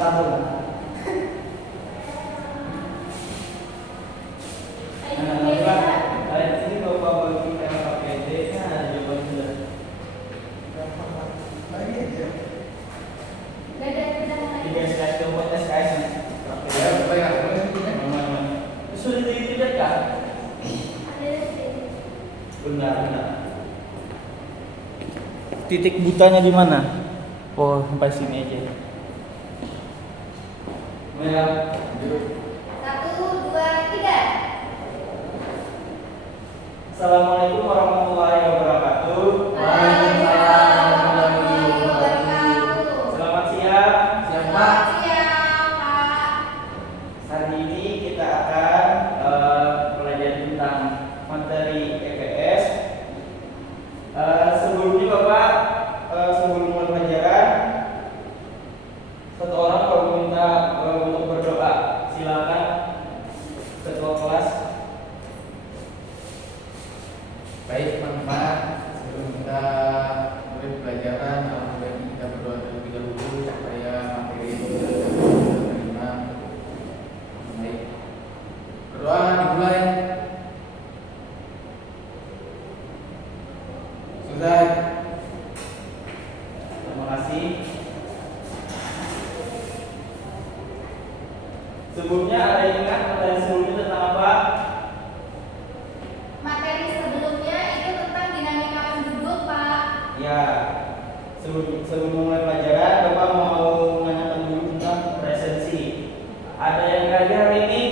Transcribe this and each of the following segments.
setahun. Kalian sini bapak bagi LKPD kan ada jawaban sudah. Lagi aja. Tiga SKS coba SKS nih. Ya, baik. Sudah tidak kan? Benar. Titik butanya di mana? Oh, sampai sini aja. Merah. 1, 2, 3. Assalamualaikum warahmatullahi wabarakatuh. Waalaikumsalam warahmatullahi wabarakatuh. Selamat siang. Siap, Pak. Selamat siang, Pak. Hari ini kita akan belajar tentang materi EPS. Sebelumnya Bapak, sebelum mulai pelajaran, satu orang baru minta untuk berdoa. Silakan ketua kelas. Baik, teman-teman. Sebelum kita mulai pelajaran, alhamdulillah kita berdoa terlebih dahulu supaya materi ini bisa diterima. Baik. Berdoa dimulai. Sudah. Terima kasih. Sebelumnya ada yang ingat materi sebelumnya tentang apa? Materi sebelumnya itu tentang dinamika penduduk, Pak. Ya, sebelum mulai pelajaran, Bapak mau menanyakan dulu tentang presensi. Ada yang hadir hari ini?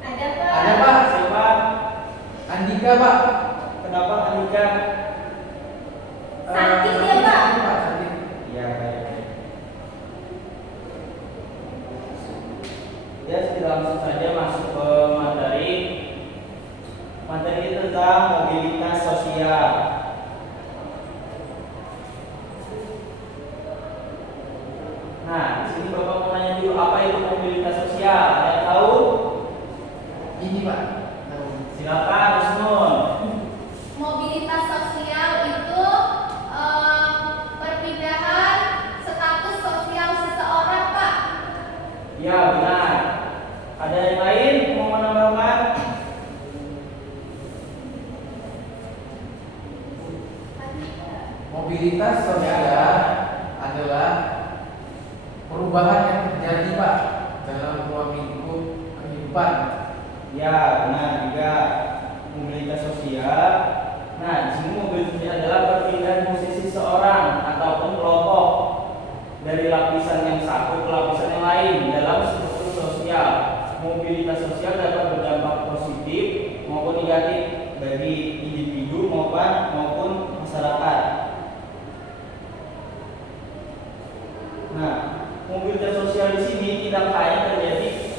Ada, Pak. Ada, Pak. Siapa? Andika, Pak. Kenapa Andika? Sakit dia, Pak. Sakit. Ya, baik. Ya, kita langsung saja masuk ke materi. Materi tentang mobilitas sosial. Nah, di sini Bapak mau nanya dulu apa itu mobilitas sosial? Ada yang tahu? Ini, Pak. Silakan, Rusnul. Mobilitas sosial itu perpindahan status sosial seseorang, Pak. Ya, benar. Ada yang lain mau menambahkan? Mobilitas sosial adalah perubahan yang terjadi, Pak, dalam ruang lingkup kehidupan. Ya, benar juga. Mobilitas sosial. Nah, di sini mobilitas sosial adalah perpindahan posisi seorang ataupun kelompok dari lapisan yang satu ke lapisan yang lain dalam struktur sosial. Mobilitas sosial dapat berdampak positif maupun negatif bagi individu maupun masyarakat. Nah, mobilitas sosial di sini tidak hanya terjadi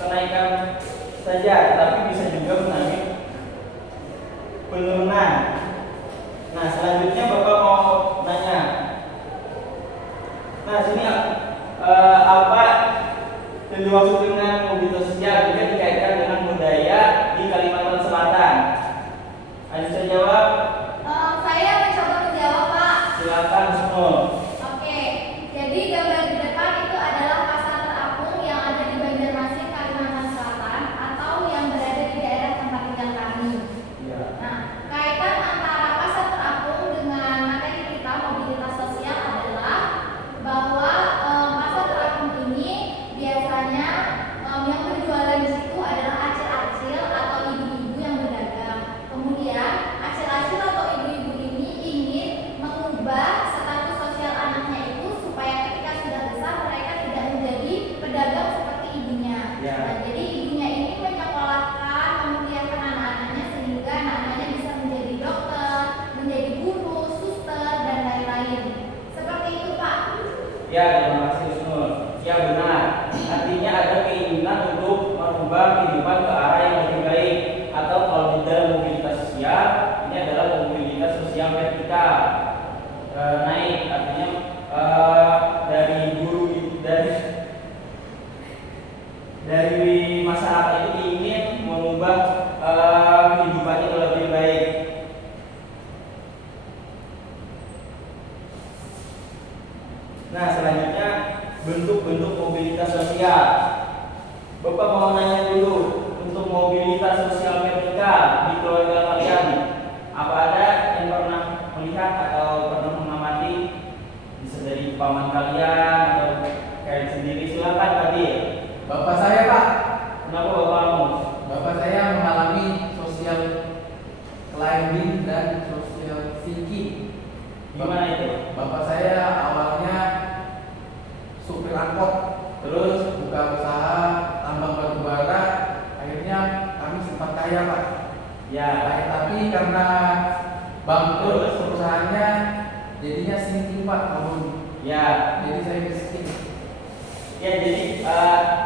kenaikan saja, tetapi bisa juga mengalami penurunan. Nah, selanjutnya Bapak mau nanya. Nah, sini apa yang dimaksud dengan mobilitas sosial? Juga dikaitkan dengan budaya di Kalimantan Selatan. Ada bisa jawab? Saya mencoba menjawab, Pak. Silakan semua. Oke, jadi gambar di depan itu adalah pasar terapung yang ada di Banjarmasin, Kalimantan Selatan, atau yang berada di daerah tempat tinggal kami. Ya. Nah, kaitan antara pasar terapung dengan materi kita mobilitas sosial adalah bahwa pasar terapung ini biasanya yang berjualan di situ adalah acil-acil atau ibu-ibu yang berdagang. Kemudian acil-acil atau ibu-ibu ini ingin mengubah status sosial anaknya itu supaya ketika sudah besar mereka tidak menjadi pedagang seperti ibunya. Ya. Nah, jadi ibunya ini menyekolahkan, memuliakan anak-anaknya sehingga anak-anaknya bisa menjadi dokter, menjadi guru, suster, dan lain-lain. Seperti itu, Pak. Ya, terima kasih Usnul. Ya, benar. Artinya ada keinginan untuk merubah kehidupan ke arah yang lebih baik. Atau kalau di dalam mobilitas sosial, ini adalah mobilitas sosial vertikal. Naik, artinya dari guru dari masyarakat itu ingin mengubah kehidupannya ke lebih baik. Nah, selanjutnya sosial. Bapak mau nanya dulu, untuk mobilitas sosial vertikal di keluarga kalian, apa ada yang pernah melihat atau pernah mengamati? Bisa dari paman kalian atau kalian sendiri, silakan tadi. Bapak saya Pak, Kenapa bapakmu? bapak saya mengalami social climbing dan social sinking. Gimana itu? Bapak saya awalnya supir angkot, terus buka usaha tambang batu bara, akhirnya kami sempat kaya Pak. Ya, Tapi karena bangkrut perusahaannya, jadinya sinking Pak, turun. ya. Jadi saya miskin. Ya, jadi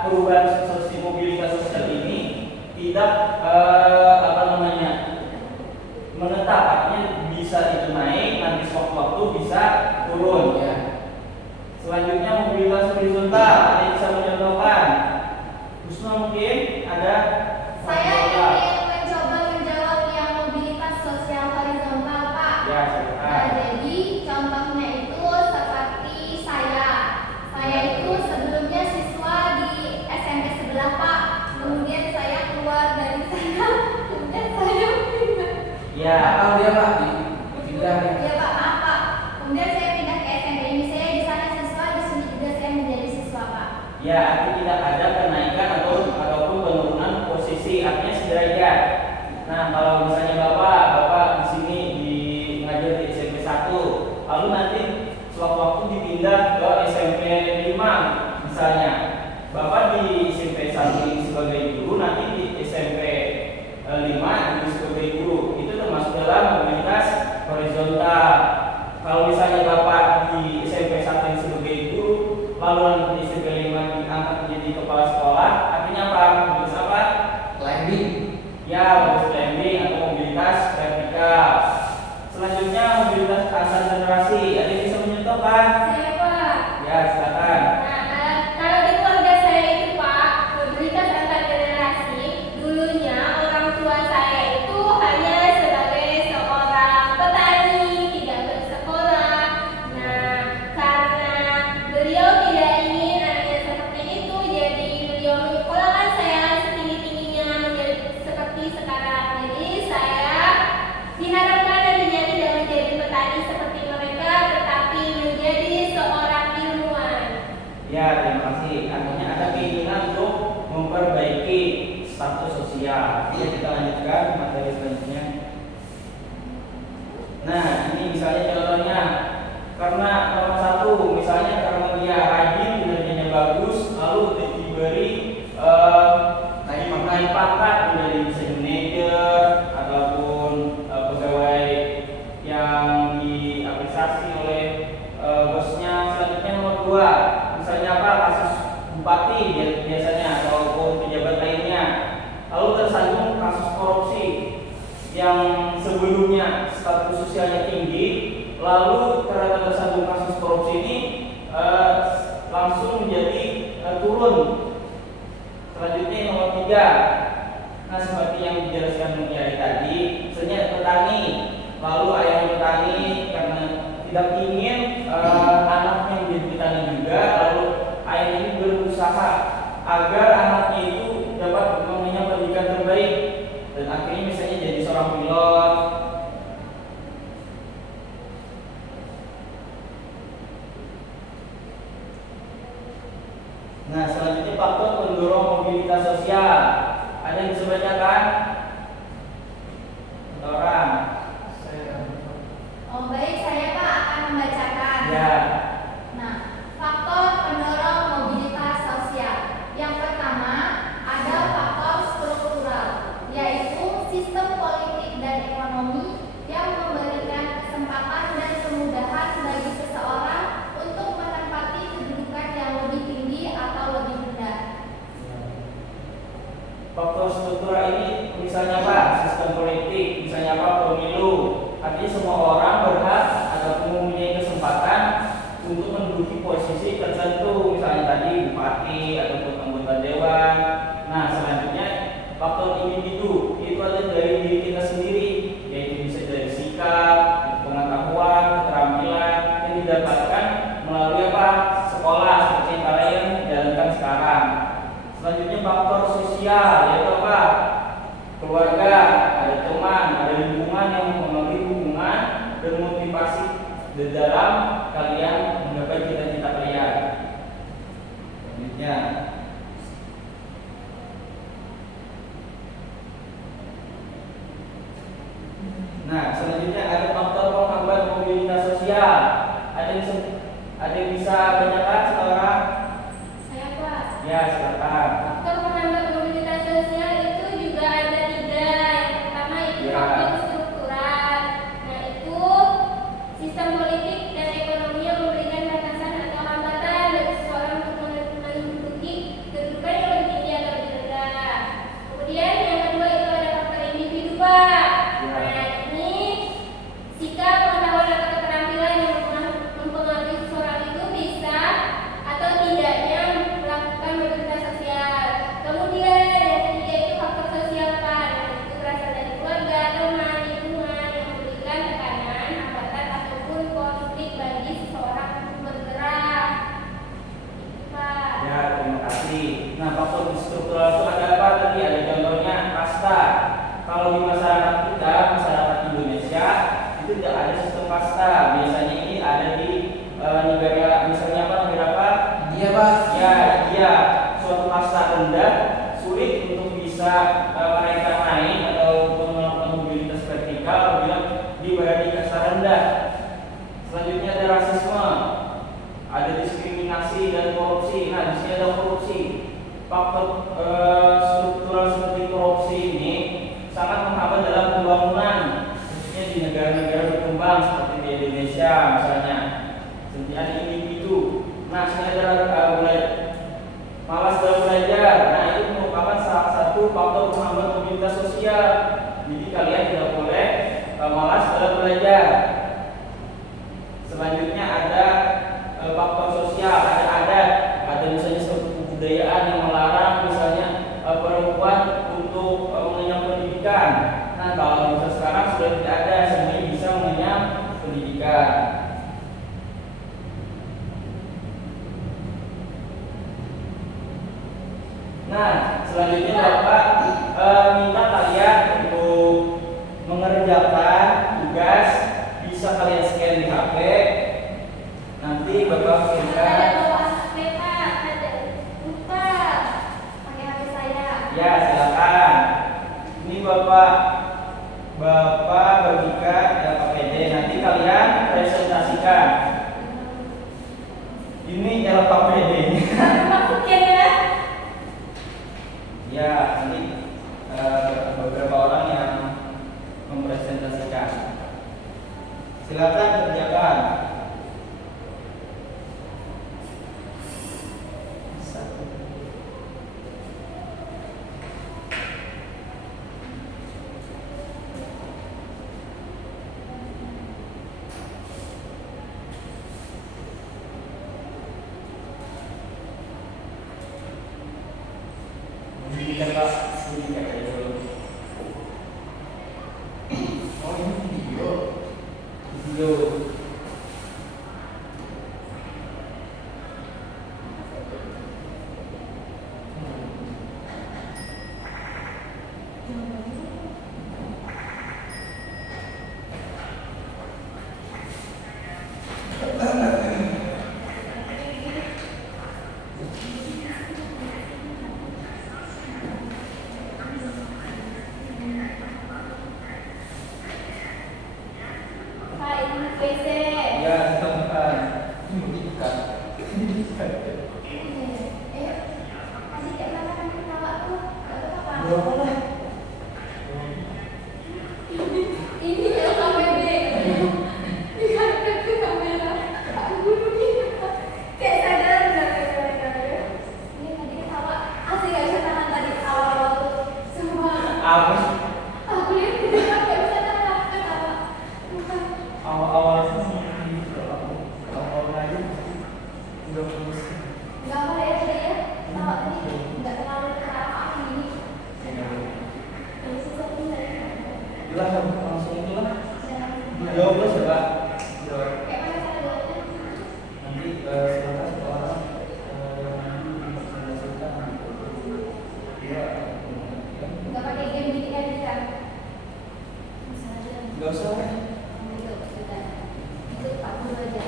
perubahan sosial mobilitas sosial ini tidak menetap, artinya bisa itu naik, nanti sewaktu-waktu bisa turun. Ya. Selanjutnya mobilitas horizontal, ada yang bisa mencontohkan? Husna mungkin ada? Saya ingin mencoba menjawab yang mobilitas sosial horizontal, Pak. Ya, Nah, silakan. jadi contohnya itu seperti saya. Saya itu sebelumnya siswa di SMP sebelah, Pak. Kemudian saya keluar dari sana, kemudian saya pindah. Ya, Atau dia Pak dipindah ya. Ya Pak, maaf Pak. Kemudian saya pindah ke SMP ini. Saya di sana siswa, di sini juga saya menjadi siswa, Pak. ya, artinya tidak ada kenaikan ataupun penurunan posisi, artinya sederajat. Nah, kalau misalnya bapak di sini ngajar di SMP 1, lalu nanti sewaktu-waktu dipindah ke SMP 5 misalnya. Bapak di SMP 1 ini sebagai guru, nanti di SMP 5 jadi sebagai guru. Itu termasuk dalam mobilitas horizontal. Kalau misalnya bapak di SMP 1 ini sebagai guru, lalu nanti di SMP 5 diangkat menjadi kepala sekolah, artinya apa? Mobilitas apa? Climbing. Ya, mobilitas climbing atau mobilitas vertikal. Selanjutnya mobilitas antar generasi. Ada yang bisa menyentuhkan? Saya Pak. Ya, silakan. Nah, kalau di keluarga saya itu Pak, mobilitas antar generasi, dulunya orang tua saya itu hanya sebagai seorang petani, tidak bersekolah. Nah, karena beliau tidak ingin anaknya seperti itu, jadi beliau menyekolahkan saya setinggi-tingginya menjadi seperti sekarang. Jadi saya diharapkan nantinya tidak menjadi petani seperti mereka, tetapi menjadi seorang ilmuwan. Ya, terima kasih. Artinya ada keinginan untuk memperbaiki status sosial. Ya, kita lanjutkan materi selanjutnya. Nah, ini misalnya contohnya, karena nomor 1, misalnya karena dia rajin, kinerjanya bagus, lalu diberi naik pangkat menjadi desain manager ataupun pegawai yang diapresiasi oleh bosnya. Selanjutnya nomor 2, misalnya apa, kasus bupati biasanya ataupun pejabat lainnya, lalu tersandung kasus korupsi yang sebelumnya status sosialnya tinggi, lalu karena tersandung kasus korupsi ini langsung menjadi turun. Selanjutnya nomor 3, nah seperti yang dijelaskan Kiai tadi, misalnya petani, lalu ayah petani karena tidak ingin anaknya menjadi petani juga, lalu ayah ini berusaha agar anaknya itu dapat mempunyai pendidikan terbaik dan akhirnya misalnya jadi seorang pilot. Nah, selanjutnya faktor pendorong mobilitas sosial. Ada yang bisa bacakan? Orang. Oh baik, saya Pak akan membacakan. Ya. Nah, faktor pendorong mobilitas sosial. Yang pertama, ada faktor struktural, yaitu sistem politik dan ekonomi yang memberikan kesempatan dan kemudahan bagi seseorang untuk menempati kedudukan yang lebih tinggi atau lebih rendah. Faktor struktural ini misalnya apa? Sistem politik, misalnya apa? Pemilu. Artinya semua orang berhak atau mempunyai kesempatan untuk menduduki posisi tertentu, misalnya tadi bupati ataupun anggota dewan. Nah, selanjutnya faktor individu itu ada dari diri kita sendiri, yaitu bisa dari sikap, pengetahuan, keterampilan yang didapatkan melalui apa? Sekolah seperti yang kalian jalankan sekarang. Selanjutnya faktor sosial, yaitu apa? Keluarga, ada teman, ada lingkungan yang mempengaruhi hubungan dan motivasi di dalam kalian menggapai cita-cita kalian. Selanjutnya, selanjutnya ada faktor penghambat mobilitas sosial. Ada yang bisa bacakan sekarang? Saya Pak. Ya, silakan. Faktor penghambat mobilitas sosial itu juga ada 3. Yang pertama itu Ya. faktor struktural, yaitu sistem politik dan ekonomi yang memberikan batasan atau hambatan bagi seseorang untuk menduduki kedudukan yang lebih tinggi atau lebih rendah. Kemudian yang kedua itu ada faktor individu Pak. Ya. Nah ini sikap, pengetahuan atau keterampilan yang mempengaruhi seseorang itu bisa atau tidaknya melakukan mobilitas sosial. Kemudian yang ketiga itu faktor sosial Pak. Nah, itu berasal dari keluarga, teman, lingkungan yang memberikan tekanan, hambatan ataupun konflik bagi seseorang untuk bergerak. Itu Pak. Ya, terima kasih. Nah, faktor struktural itu ada apa tadi? Ada contohnya kasta. Kalau di masyarakat kita, masyarakat Indonesia itu tidak ada sistem kasta. Biasanya ini ada di negara, misalnya apa? Negara apa? Iya Pak. Ya, iya. Suatu kasta rendah sulit untuk bisa mereka naik atau melakukan mobilitas vertikal apabila berada di kasta rendah. Selanjutnya ada rasisme, ada diskriminasi dan korupsi. Nah, di sini ada korupsi. Faktor struktural seperti korupsi ini sangat menghambat dalam pembangunan, khususnya di negara-negara berkembang seperti di Indonesia misalnya. Seperti ada individu. Nah, sini ada malas dalam belajar. Nah, itu merupakan salah satu faktor penghambat mobilitas sosial. Jadi kalian tidak boleh malas dalam belajar. Selanjutnya ada faktor sosial, ada adat, ada misalnya suatu kebudayaan yang melarang misalnya perempuan untuk mengenyam pendidikan. Nah, kalau misalnya sekarang sudah tidak ada, semuanya bisa mengenyam pendidikan. Nah, selanjutnya Bapak minta kalian untuk mengerjakan tugas, bisa kalian scan di HP. Nanti Bapak Ada kirimkan. bawa HP Pak. Ada lupa pakai HP saya. Ya, silakan. Ini Bapak bagikan ya pakai D. Nanti kalian presentasikan. Ini LKPD. Masukin ya. Ya, nanti beberapa orang yang mempresentasikan. Silakan kerjakan. Bunyikan Pak, bunyikan aja dulu. Oh ini video. Video. Pak ini PC. Ya, silakan. Ini bukan. Masih kayak mana kan ketawa tuh? Gak apa-apa. Berapa lah? Ini LKPD. Dikatakan ke kamera. Aku begini. Kayak sadar nggak kamera. Ini tadi ketawa. Asli nggak bisa tahan tadi awal-awal tuh. Semua. Apa? Aku lihat di depan nggak bisa tahan ketawa. Bukan. Awal-awal awal aja udah mulus. Nggak apa ya tadi ya. Ketawa tadi nggak terlalu ketawa ini. Ini sesuatu dari mana? Lah, langsung itu lah. Dan Jawab lah siapa? Jawab. kayak mana cara jawabnya? Nanti silakan sekolah nanti dipresentasikan. Gak usah lah. Itu sudah. Itu 40 aja.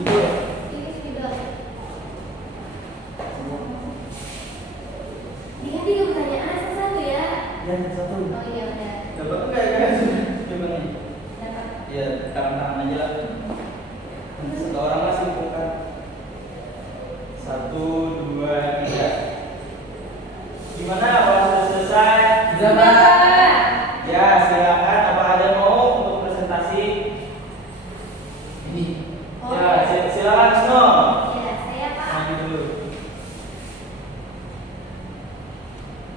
Itu ya. Ini sudah. Dia juga pertanyaan satu ya. Ya, satu. Oh iya udah. Dapat enggak ya? Coba nih. Dapat. Ya, tangan aja lah. Satu orang lah simpulkan. 1, 2, 3. Gimana? Kalau sudah selesai? Sudah, Pak. Ya, silakan. Apa ada mau untuk presentasi? Ini. Oh, Ya, silakan Sno. ya, saya Pak. Maju dulu.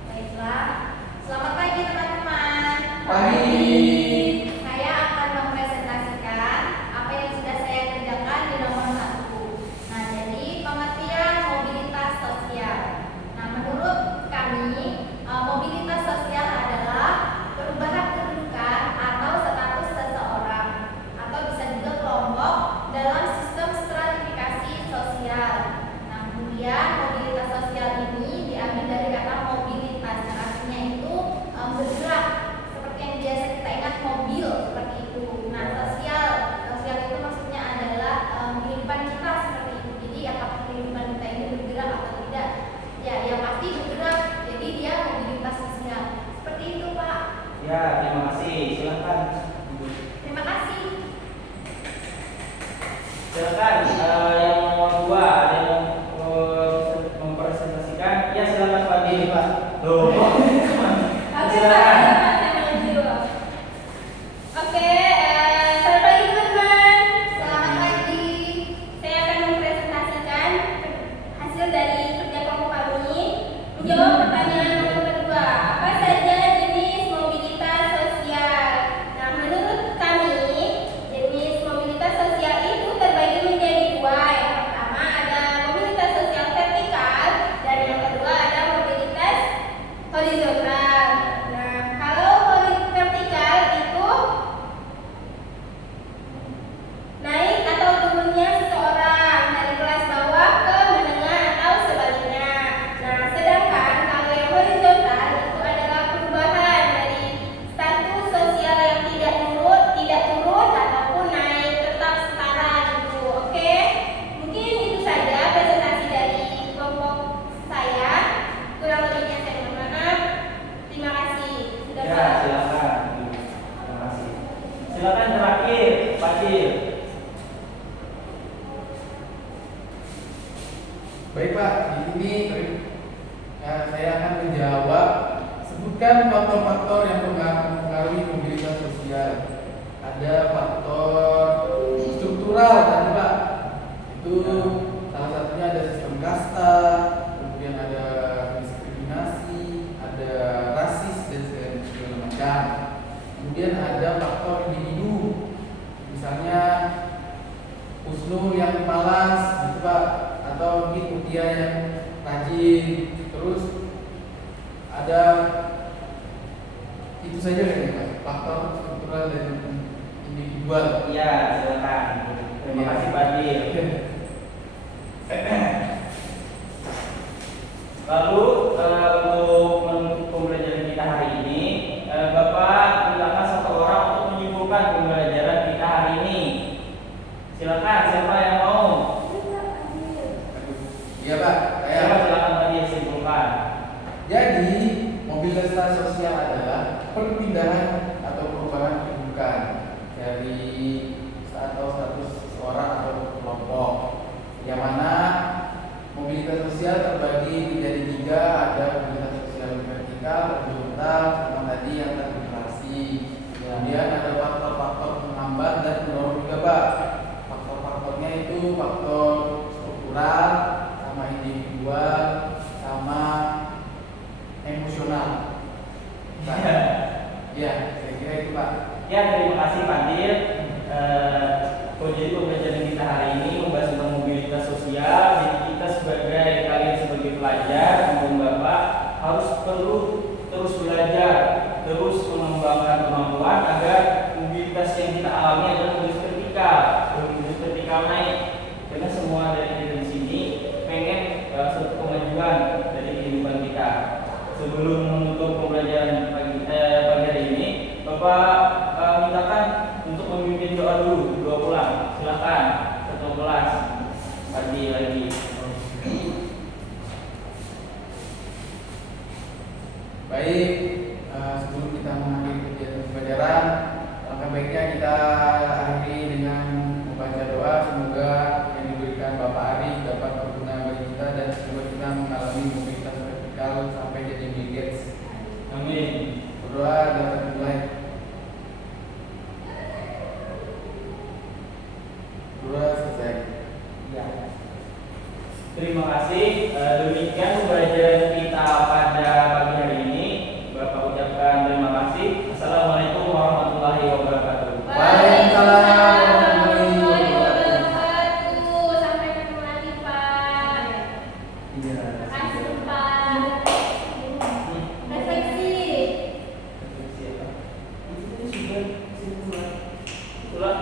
Baiklah. Selamat pagi teman-teman. Pagi. Saya akan mempresentasikan apa yang sudah saya kerjakan di nomor 1. Nah, jadi pengertian mobilitas sosial. Nah, menurut kami, mobilitas sosial adalah perubahan kedudukan atau status seseorang atau bisa juga kelompok dalam sistem stratifikasi sosial. Nah, kemudian mobilitas sosial ini diambil dari kata mobilitas, yang artinya itu bergerak, seperti yang biasa kita ingat mobil seperti itu. Nah, sosial itu maksudnya adalah kehidupan kita seperti itu. Jadi apakah kehidupan kita ini bergerak atau tidak? Ya, yang pasti bergerak. Jadi dia mobilitas sosial. Seperti itu, Pak. Ya, terima kasih. Silakan. Terima kasih. Silakan yang nomor 2 ada yang mempresentasikan. Ya, silakan Pak Dini, Pak. Loh. Oke, Silakan. Pak, saya maju. Oke, selamat pagi teman-teman. Selamat pagi. Saya akan mempresentasikan hasil dari kerja kelompok kami. Menjawab pertanyaan nomor kedua, apa saja jenis mobilitas sosial? Nah, menurut kami, jenis mobilitas sosial itu terbagi menjadi 2. Yang pertama ada mobilitas sosial vertikal dan yang kedua ada mobilitas horizontal. Nah, kalau vertikal itu naik atau turunnya seseorang dari kelas bawah ke menengah atau sebaliknya. Nah, sedangkan kalau yang horizontal itu adalah perubahan dari status sosial yang tidak turun ataupun naik tetap setara gitu. Oke, mungkin itu saja presentasi dari kelompok saya. Kurang lebihnya saya mohon maaf. Terima kasih. Sudah Ya, Pak. silakan. Terima kasih. Silakan terakhir, Pak Cil. Baik, Pak. Di sini saya akan menjawab. Sebutkan faktor-faktor yang mempengaruhi mobilitas sosial. Ada faktor struktural tadi, Pak. Itu salah satunya ada sistem kasta, kemudian ada diskriminasi, ada rasis dan segala macam. Kemudian ada faktor individu, misalnya Husnul yang malas, gitu Pak, atau mungkin Mutia yang rajin. Terus ada itu saja kan Pak, faktor struktural dan individual. Iya, silakan. Terima kasih Pak Cil. Lalu untuk pembelajaran kita hari ini, Bapak gunakan satu orang untuk menyimpulkan pembelajaran kita hari ini. Silakan, siapa yang mau? Iya Pak, Siapa silakan tadi yang simpulkan. Jadi mobilitas sosial adalah perpindahan atau perubahan kedudukan dari atau status seseorang atau kelompok. Yang mana mobilitas sosial terbagi menjadi 3, ada mobilitas sosial vertikal, horizontal, sama tadi yang terintegrasi. Kemudian ada faktor-faktor penghambat dan pendorong juga Pak. Faktor-faktornya itu faktor struktural, sama individual, sama emosional. Nah, ya, saya kira itu Pak. Ya, terima kasih Pak Dir. Jadi pembelajaran kita hari ini membahas tentang mobilitas sosial. Jadi kita sebagai kalian sebagai pelajar, maupun Bapak harus perlu terus belajar, terus mengembangkan kemampuan agar mobilitas yang kita alami adalah mobilitas vertikal naik. Karena semua dari kita di sini pengen suatu kemajuan dari kehidupan kita. Sebelum menutup pembelajaran pagi hari ini, Bapak doa dulu, doa pulang. Silakan ketua kelas. Lagi. Baik, sebelum kita mengakhiri kegiatan pembelajaran, langkah baiknya kita akhiri dengan membaca doa. Semoga yang diberikan Bapak Ari dapat berguna bagi kita dan semoga kita mengalami mobilitas vertikal sampai jadi Bill Gates. Amin. Berdoa dapat dimulai. Doa selesai. Ya. Terima kasih. Demikian pembelajaran kita pada pagi hari ini. Bapak ucapkan terima kasih. Assalamualaikum warahmatullahi wabarakatuh. Waalaikumsalam. warahmatullahi wabarakatuh. Sampai ketemu lagi, Pak. Iya. Makasih, Pak. Refleksi. Itulah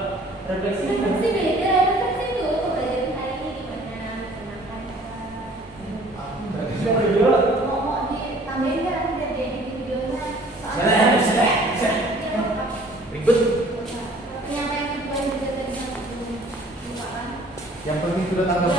refleksi. Refleksi beda. Refleksi itu pembelajaran hari ini gimana? Menyenangkan, Pak. Siapa juga? Mau ditambahin nggak nanti dari videonya? Sudah. Ribet. Yang kedua juga tadi yang lupa kan? Yang penting sudah tanggal